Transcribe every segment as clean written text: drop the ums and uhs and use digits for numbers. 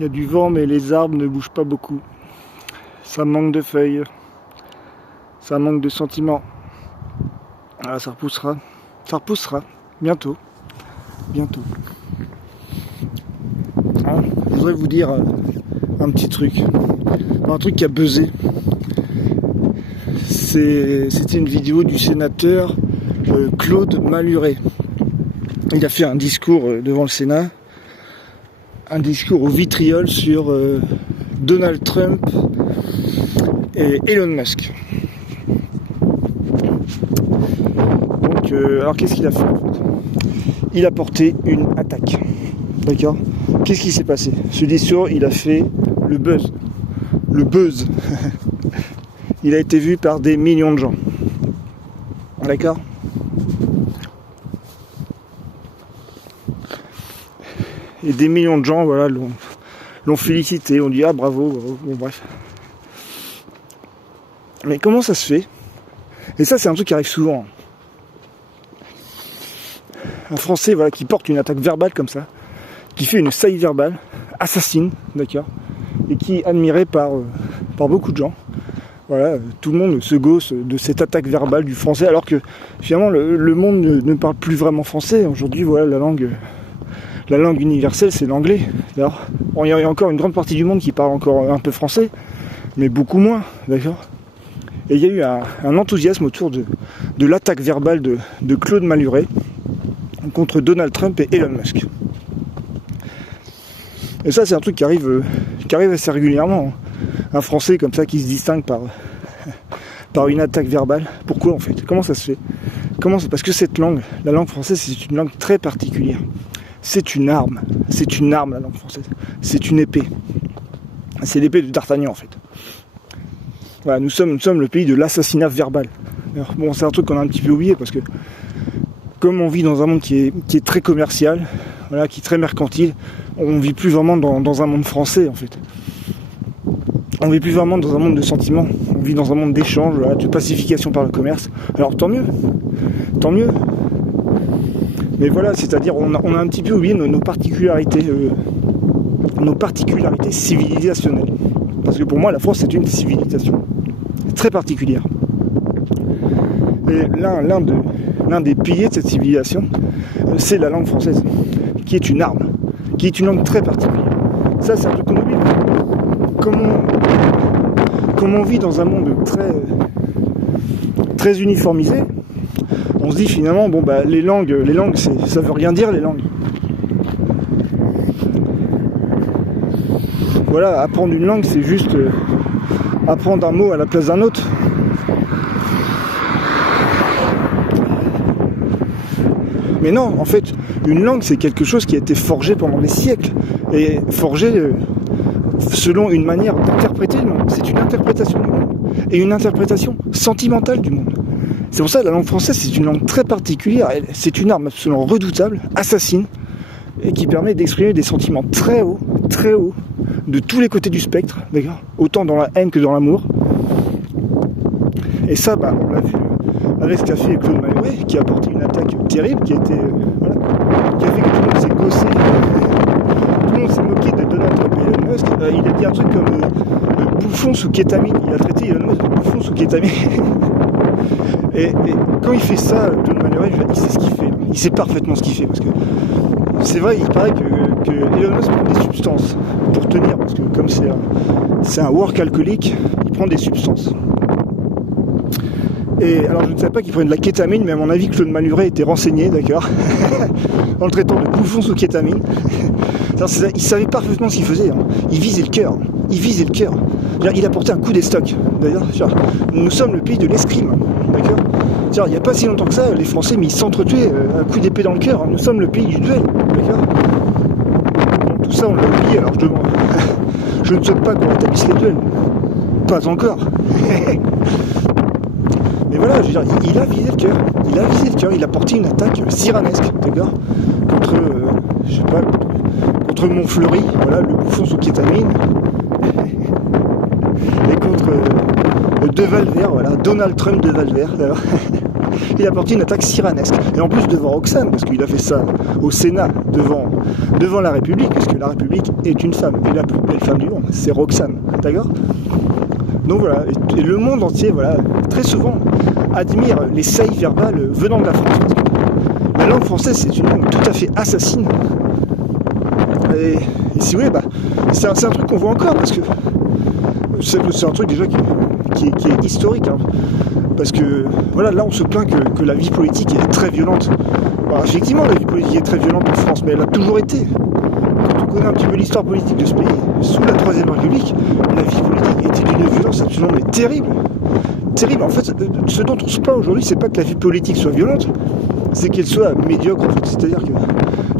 Il y a du vent, mais les arbres ne bougent pas beaucoup. Ça manque de feuilles. Ça manque de sentiments. Ah, ça repoussera. Ça repoussera. Bientôt. Bientôt. Ah, je voudrais vous dire un petit truc. Un truc qui a buzzé. C'était une vidéo du sénateur Claude Malhuret. Il a fait un discours devant le Sénat. Un discours au vitriol sur Donald Trump et Elon Musk. Donc, alors qu'est-ce qu'il a fait en fait ? Il a porté une attaque. D'accord ? Qu'est-ce qui s'est passé ? Ce discours, il a fait le buzz. Le buzz. Il a été vu par des millions de gens. D'accord ? Et des millions de gens, voilà, l'ont félicité, ont dit ah bravo, bon bref. Mais comment ça se fait ? Et ça, c'est un truc qui arrive souvent. Un Français, voilà, qui porte une attaque verbale comme ça, qui fait une saillie verbale, assassine, d'accord, et qui est admiré par beaucoup de gens. Voilà, tout le monde se gausse de cette attaque verbale du français, alors que finalement le monde ne parle plus vraiment français. Aujourd'hui, voilà, la langue universelle, c'est l'anglais. Alors, bon, il y a encore une grande partie du monde qui parle encore un peu français, mais beaucoup moins, d'accord. Et il y a eu un enthousiasme autour de l'attaque verbale de Claude Malhuret contre Donald Trump et Elon Musk. Et ça, c'est un truc qui arrive assez régulièrement. Un Français comme ça qui se distingue par une attaque verbale. Pourquoi en fait ? Comment ça se fait ? Parce que cette langue, la langue française, c'est une langue très particulière. C'est une arme la langue française. C'est une épée. C'est l'épée de D'Artagnan en fait. Voilà, nous sommes le pays de l'assassinat verbal. Alors, bon, c'est un truc qu'on a un petit peu oublié parce que comme on vit dans un monde qui est très commercial, voilà, qui est très mercantile, on ne vit plus vraiment dans un monde français en fait. On ne vit plus vraiment dans un monde de sentiments, on vit dans un monde d'échange, voilà, de pacification par le commerce. Alors tant mieux. Mais voilà, c'est-à-dire on a un petit peu oublié nos particularités civilisationnelles. Parce que pour moi, la France, c'est une civilisation très particulière. Et l'un des piliers de cette civilisation, c'est la langue française, qui est une arme, qui est une langue très particulière. Ça, c'est un truc qu'on oublie. Comme on vit dans un monde très uniformisé, on se dit finalement, bon bah les langues, ça veut rien dire les langues. Voilà, apprendre une langue, c'est juste apprendre un mot à la place d'un autre. Mais non, en fait, une langue, c'est quelque chose qui a été forgé pendant des siècles. Et forgé selon une manière d'interpréter le monde. C'est une interprétation du monde. Et une interprétation sentimentale du monde. C'est pour ça que la langue française, c'est une langue très particulière. C'est une arme absolument redoutable, assassine, et qui permet d'exprimer des sentiments très hauts, de tous les côtés du spectre, d'accord, autant dans la haine que dans l'amour. Et ça, bah, on l'a vu avec ce qu'a fait Claude Malhuret, qui a porté une attaque terrible, qui a fait que tout le monde s'est gossé, tout le monde s'est moqué de Donald Trump et Elon Musk. Il a dit un truc comme bouffon sous kétamine. Il a traité Elon Musk de bouffon sous kétamine. et quand il fait ça, Claude Malhuret, il sait ce qu'il fait. Il sait parfaitement ce qu'il fait, parce que c'est vrai, il paraît que Elon Musk prend des substances pour tenir, parce que comme c'est un work alcoolique, il prend des substances. Et alors je ne savais pas qu'il prenait de la kétamine, mais à mon avis Claude Malhuret était renseigné, d'accord, en le traitant de bouffon sous kétamine. Il savait parfaitement ce qu'il faisait, hein. Il visait le cœur. Il a porté un coup d'estoc. D'ailleurs, nous sommes le pays de l'escrime, d'accord. Il n'y a pas si longtemps que ça, les Français, mais ils s'entretuaient un coup d'épée dans le cœur. Nous sommes le pays du duel, d'accord. Donc, tout ça, on l'a oublié. Alors je ne souhaite pas qu'on rétablisse les duels. Pas encore. Mais voilà, je veux dire, il a visé le cœur. Il a porté une attaque cyranesque, d'accord, contre Montfleury, voilà, le bouffon sous kétamine, et contre De Valver, voilà, Donald Trump de Valver, alors. Il a porté une attaque siranesque. Et en plus devant Roxane, parce qu'il a fait ça au Sénat, devant la République, parce que la République est une femme, et la plus belle femme du monde, c'est Roxane, d'accord? Donc voilà, et le monde entier, voilà, très souvent, admire les saillies verbales venant de la France, parce que la langue française, c'est une langue tout à fait assassine. Et si vous voulez, c'est un truc qu'on voit encore, parce que c'est un truc déjà qui est historique, hein. Parce que voilà, là on se plaint que la vie politique est très violente. Alors, effectivement, la vie politique est très violente en France, mais elle a toujours été. Quand on connaît un petit peu l'histoire politique de ce pays, sous la Troisième République, la vie politique était d'une violence absolument terrible. Terrible. En fait, ce dont on se plaint aujourd'hui, c'est pas que la vie politique soit violente, c'est qu'elle soit médiocre, en fait. C'est-à-dire que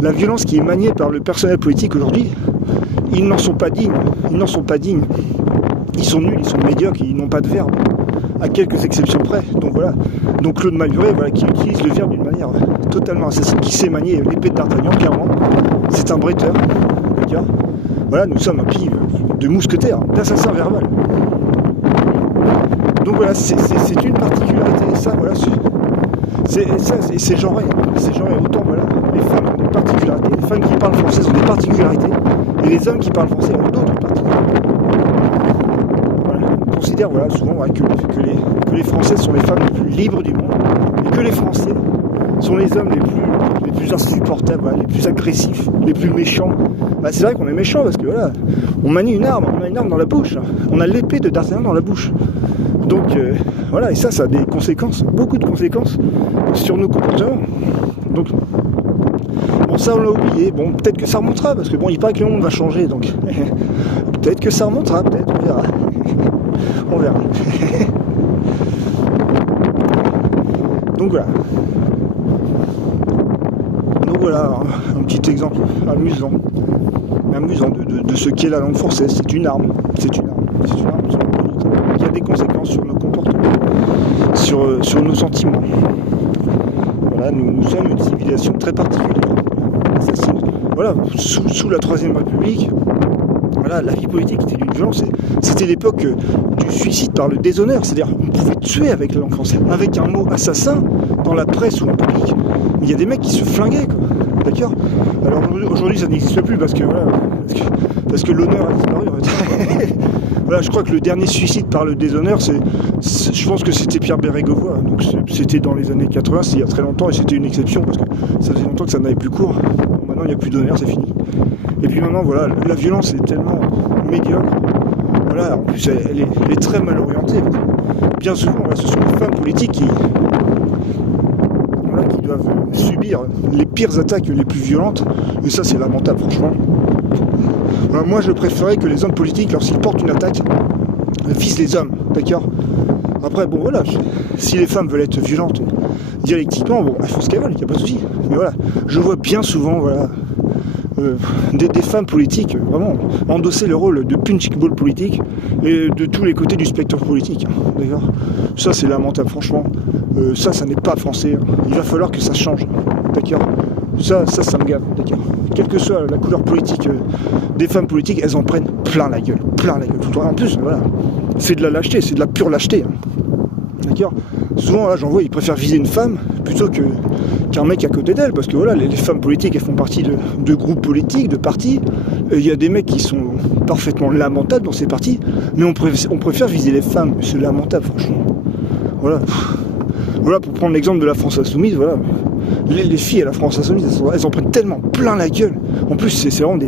la violence qui est maniée par le personnel politique aujourd'hui, ils n'en sont pas dignes. Ils n'en sont pas dignes. Ils sont nuls, ils sont médiocres, ils n'ont pas de verbe, à quelques exceptions près. Donc voilà. Donc Claude Malhuret, voilà, qui utilise le verbe d'une manière totalement assassine, qui sait manier l'épée de D'Artagnan, clairement. C'est un bretteur. D'accord ? Voilà, nous sommes un pays de mousquetaires, d'assassins verbal. Donc voilà, c'est une particularité. Ça, voilà, c'est genré. C'est genré. Autant, voilà, les femmes ont des particularités, les femmes qui parlent français ont des particularités, et les hommes qui parlent français ont d'autres particularités. Voilà. On considère, voilà, souvent, ouais, que les Français sont les femmes les plus libres du monde, et que les Français sont les hommes les plus insupportables, voilà, les plus agressifs, les plus méchants. C'est vrai qu'on est méchant parce que voilà, on manie une arme dans la bouche. On a l'épée de D'Artagnan dans la bouche. Donc voilà, et ça a des conséquences, beaucoup de conséquences sur nos comportements. Donc bon, ça on l'a oublié. Bon, peut-être que ça remontera parce que bon, il paraît que le monde va changer, donc peut-être que ça remontera, peut-être, on verra. On verra. Donc voilà, un petit exemple amusant de ce qu'est la langue française. C'est une arme. Il y a des conséquences sur nos comportements, sur nos sentiments. Voilà, nous sommes une civilisation très particulière. Voilà, sous la Troisième République, voilà, la vie politique était d'une violence. C'était l'époque du suicide par le déshonneur. C'est-à-dire, on pouvait tuer avec la langue française, avec un mot assassin dans la presse ou en public. Mais il y a des mecs qui se flinguaient, quoi. D'accord ? Alors aujourd'hui, ça n'existe plus parce que que l'honneur a disparu. Voilà, je crois que le dernier suicide par le déshonneur, je pense que c'était Pierre Bérégovoy. Donc c'était dans les années 80, c'est il y a très longtemps, et c'était une exception parce que ça faisait longtemps que ça n'avait plus cours. Bon, maintenant, il n'y a plus d'honneur, c'est fini. Et puis maintenant, voilà, la violence est tellement médiocre. Voilà, en plus, elle est très mal orientée. Bien souvent, voilà, ce sont les femmes politiques qui doivent subir les pires attaques les plus violentes, et ça c'est lamentable franchement. Alors, moi je préférais que les hommes politiques, lorsqu'ils portent une attaque, visent les hommes, d'accord ? Après bon voilà, si les femmes veulent être violentes dialectiquement, bon elles font ce qu'elles veulent, il n'y a pas de souci. Mais voilà, je vois bien souvent voilà des femmes politiques vraiment endosser le rôle de punching ball politique et de tous les côtés du spectre politique, d'accord ? Ça c'est lamentable franchement. Ça n'est pas français. Il va falloir que ça change, d'accord ? Ça me gave, d'accord ? Quelle que soit la couleur politique des femmes politiques, elles en prennent plein la gueule. En plus, voilà, c'est de la lâcheté, c'est de la pure lâcheté, hein. D'accord ? Souvent, là, j'en vois, ils préfèrent viser une femme plutôt qu'un mec à côté d'elle, parce que voilà, les femmes politiques, elles font partie de groupes politiques, de partis. Il y a des mecs qui sont parfaitement lamentables dans ces partis, mais on préfère viser les femmes. C'est lamentable, franchement. Voilà. Voilà, pour prendre l'exemple de la France Insoumise, voilà. Les filles à la France Insoumise, elles en prennent tellement plein la gueule. En plus, c'est vraiment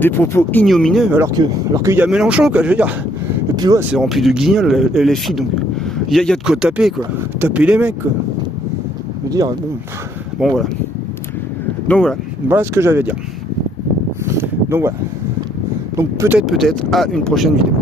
des propos ignominieux, alors qu'il y a Mélenchon, quoi, je veux dire. Et puis, ouais, c'est rempli de guignols, les filles, donc il y a de quoi taper, quoi. Taper les mecs, quoi. Je veux dire, bon, voilà. Donc voilà ce que j'avais à dire. Donc voilà. Donc peut-être à une prochaine vidéo.